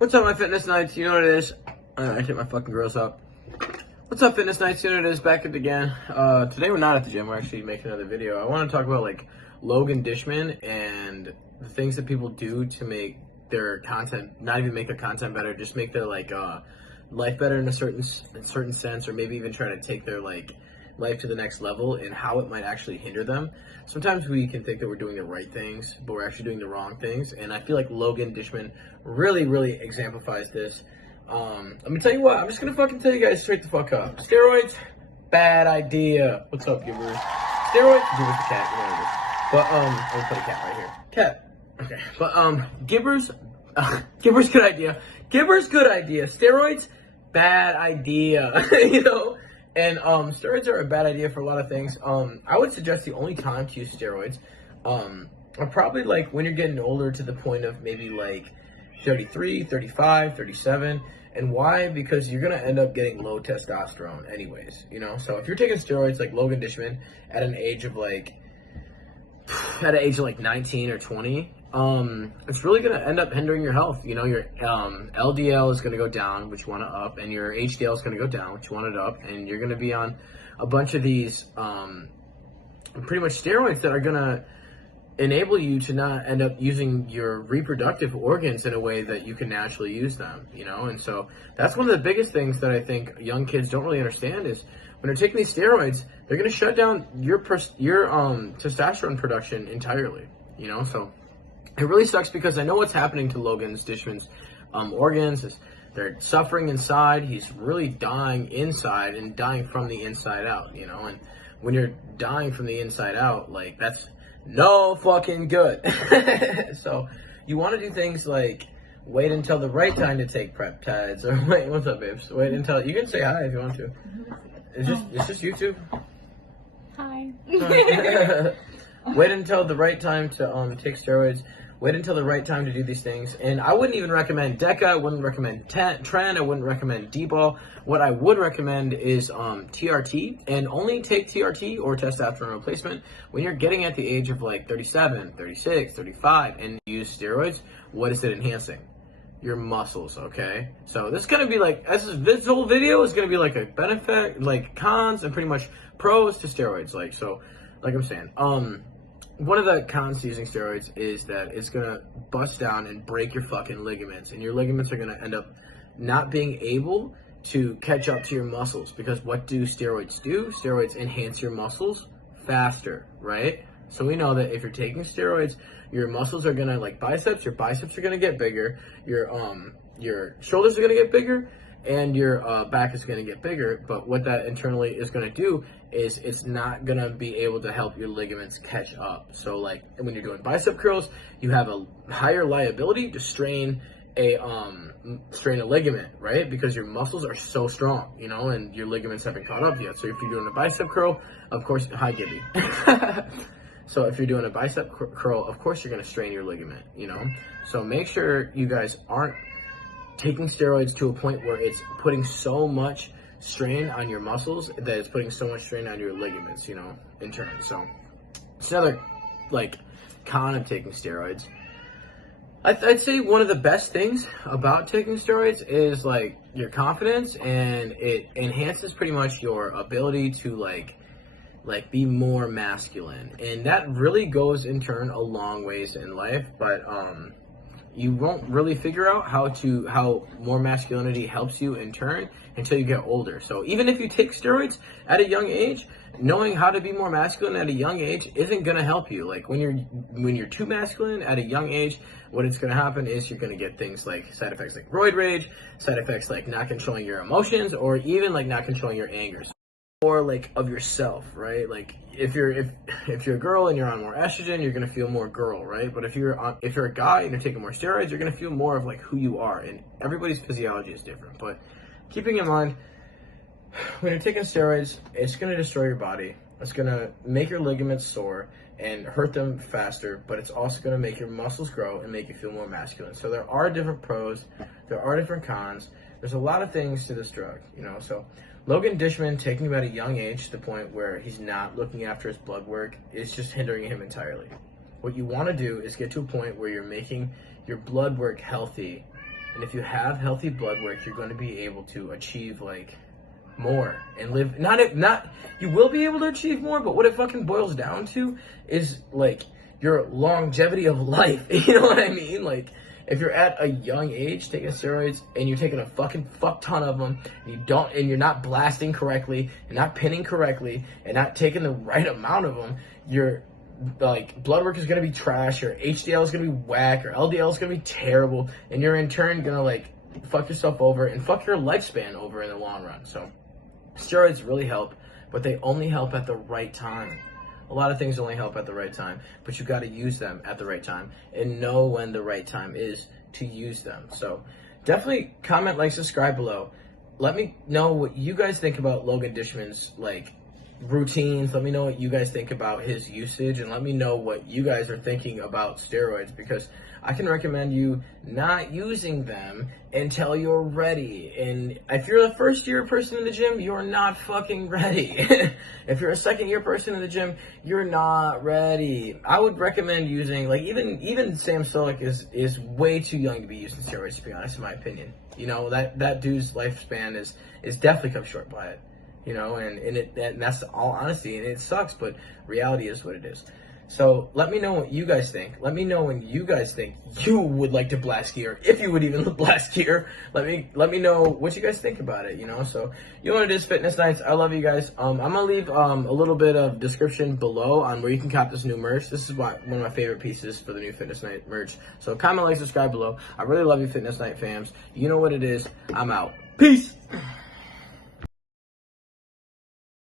What's up, my fitness nights? You know what it is. I get my fucking girls up. What's up, fitness nights? You know what it is. Back at it again. Today we're not at the gym. We're actually making another video. I want to talk about like Logan Dishman and the things that people do to make their content, not even make their content better, just make their like life better in a certain sense, or maybe even try to take their like life to the next level, and how it might actually hinder them. Sometimes we can think that we're doing the right things, but we're actually doing the wrong things, and I feel like Logan Dishman really exemplifies this. Let me tell you what, I'm just gonna fucking tell you guys straight the fuck up. Steroids, bad idea. What's up, Gibbers? Steroids, Gibbers the cat, you know what it is. But I'm gonna put a cat right here. Cat. Okay. But Gibbers, Gibbers good idea. Gibbers good idea. Steroids, bad idea. You know? And steroids are a bad idea for a lot of things. I would suggest the only time to use steroids are probably like when you're getting older, to the point of maybe like 33, 35, 37. And why? Because you're going to end up getting low testosterone anyways, you know? So if you're taking steroids like Logan Dishman at an age of like 19 or 20, it's really going to end up hindering your health. You know, your LDL is going to go down, which you want to up, and your HDL is going to go down, which you want it up, and you're going to be on a bunch of these pretty much steroids that are going to enable you to not end up using your reproductive organs in a way that you can naturally use them, you know? And so that's one of the biggest things that I think young kids don't really understand is when they're taking these steroids, they're going to shut down your testosterone production entirely, you know? So it really sucks, because I know what's happening to Logan's Dishman's organs is they're suffering inside. He's really dying inside and dying from the inside out, you know? And when you're dying from the inside out, like, that's no fucking good. So you want to do things like wait until the right time to take peptides, or wait, what's up, babes? Wait until, you can say hi if you want to. It's just YouTube. Hi. Wait until the right time to take steroids. Wait until the right time to do these things. And I wouldn't even recommend DECA. I wouldn't recommend Tren. I wouldn't recommend D-ball. What I would recommend is TRT, and only take TRT or testosterone replacement when you're getting at the age of like 37, 36, 35, and use steroids. What is it enhancing? Your muscles, okay? So this is going to be like, this whole video is going to be like a benefit, like cons, and pretty much pros to steroids. Like, so, like I'm saying, one of the cons to using steroids is that it's going to bust down and break your fucking ligaments, and your ligaments are going to end up not being able to catch up to your muscles, because what do? Steroids enhance your muscles faster, right? So we know that if you're taking steroids, your muscles are going to, like your biceps are going to get bigger, your shoulders are going to get bigger, and your back is going to get bigger. But what that internally is going to do is it's not going to be able to help your ligaments catch up. So like when you're doing bicep curls, you have a higher liability to strain a ligament, right? Because your muscles are so strong, you know, and your ligaments haven't caught up yet. So if you're doing a bicep curl, of course, hi Gibby. So if you're doing a bicep curl, of course you're going to strain your ligament, you know? So make sure you guys aren't taking steroids to a point where it's putting so much strain on your muscles that it's putting so much strain on your ligaments, you know, in turn. So it's another, like, con of taking steroids. I'd say one of the best things about taking steroids is, like, your confidence, and it enhances pretty much your ability to, like be more masculine. And that really goes, in turn, a long ways in life, but, you won't really figure out how more masculinity helps you in turn until you get older. So even if you take steroids at a young age, knowing how to be more masculine at a young age isn't going to help you. Like when you're too masculine at a young age, what it's going to happen is you're going to get things like side effects like roid rage, side effects like not controlling your emotions, or even like not controlling your anger. Or like of yourself, right? Like if you're a girl and you're on more estrogen, you're gonna feel more girl, right? But if you're a guy and you're taking more steroids, you're gonna feel more of like who you are. And everybody's physiology is different. But keeping in mind, when you're taking steroids, it's gonna destroy your body. It's gonna make your ligaments sore and hurt them faster, but it's also gonna make your muscles grow and make you feel more masculine. So there are different pros, there are different cons. There's a lot of things to this drug, you know. So Logan Dishman taking him at a young age to the point where he's not looking after his blood work is just hindering him entirely. What you want to do is get to a point where you're making your blood work healthy And if you have healthy blood work, you're going to be able to achieve like more and live. Not you will be able to achieve more, but what it fucking boils down to is like your longevity of life. You know what I mean? Like, if you're at a young age taking steroids and you're taking a fucking fuck ton of them, and you're not blasting correctly, and not pinning correctly, and not taking the right amount of them, your like blood work is gonna be trash, your HDL is gonna be whack, your LDL is gonna be terrible, and you're in turn gonna like fuck yourself over and fuck your lifespan over in the long run. So steroids really help, but they only help at the right time. A lot of things only help at the right time, but you got to use them at the right time and know when the right time is to use them. So definitely comment, like, subscribe below. Let me know what you guys think about Logan Dishman's like routines. Let me know what you guys think about his usage, and let me know what you guys are thinking about steroids, because I can recommend you not using them until you're ready. And if you're a first year person in the gym, you're not fucking ready. If you're a second year person in the gym, you're not ready. I would recommend using, like, even Sam Sulek is way too young to be using steroids, to be honest, in my opinion. You know, that dude's lifespan is definitely cut short by it. You know, and that's all honesty, and it sucks, but reality is what it is. So let me know what you guys think. Let me know when you guys think you would like to blast gear, if you would even blast gear. Let me know what you guys think about it, you know. So you know what it is, Fitness Nights. I love you guys. I'm gonna leave a little bit of description below on where you can cop this new merch. This is one of my favorite pieces for the new Fitness Night merch. So comment, like, subscribe below. I really love you, Fitness Night fams. You know what it is. I'm out. Peace.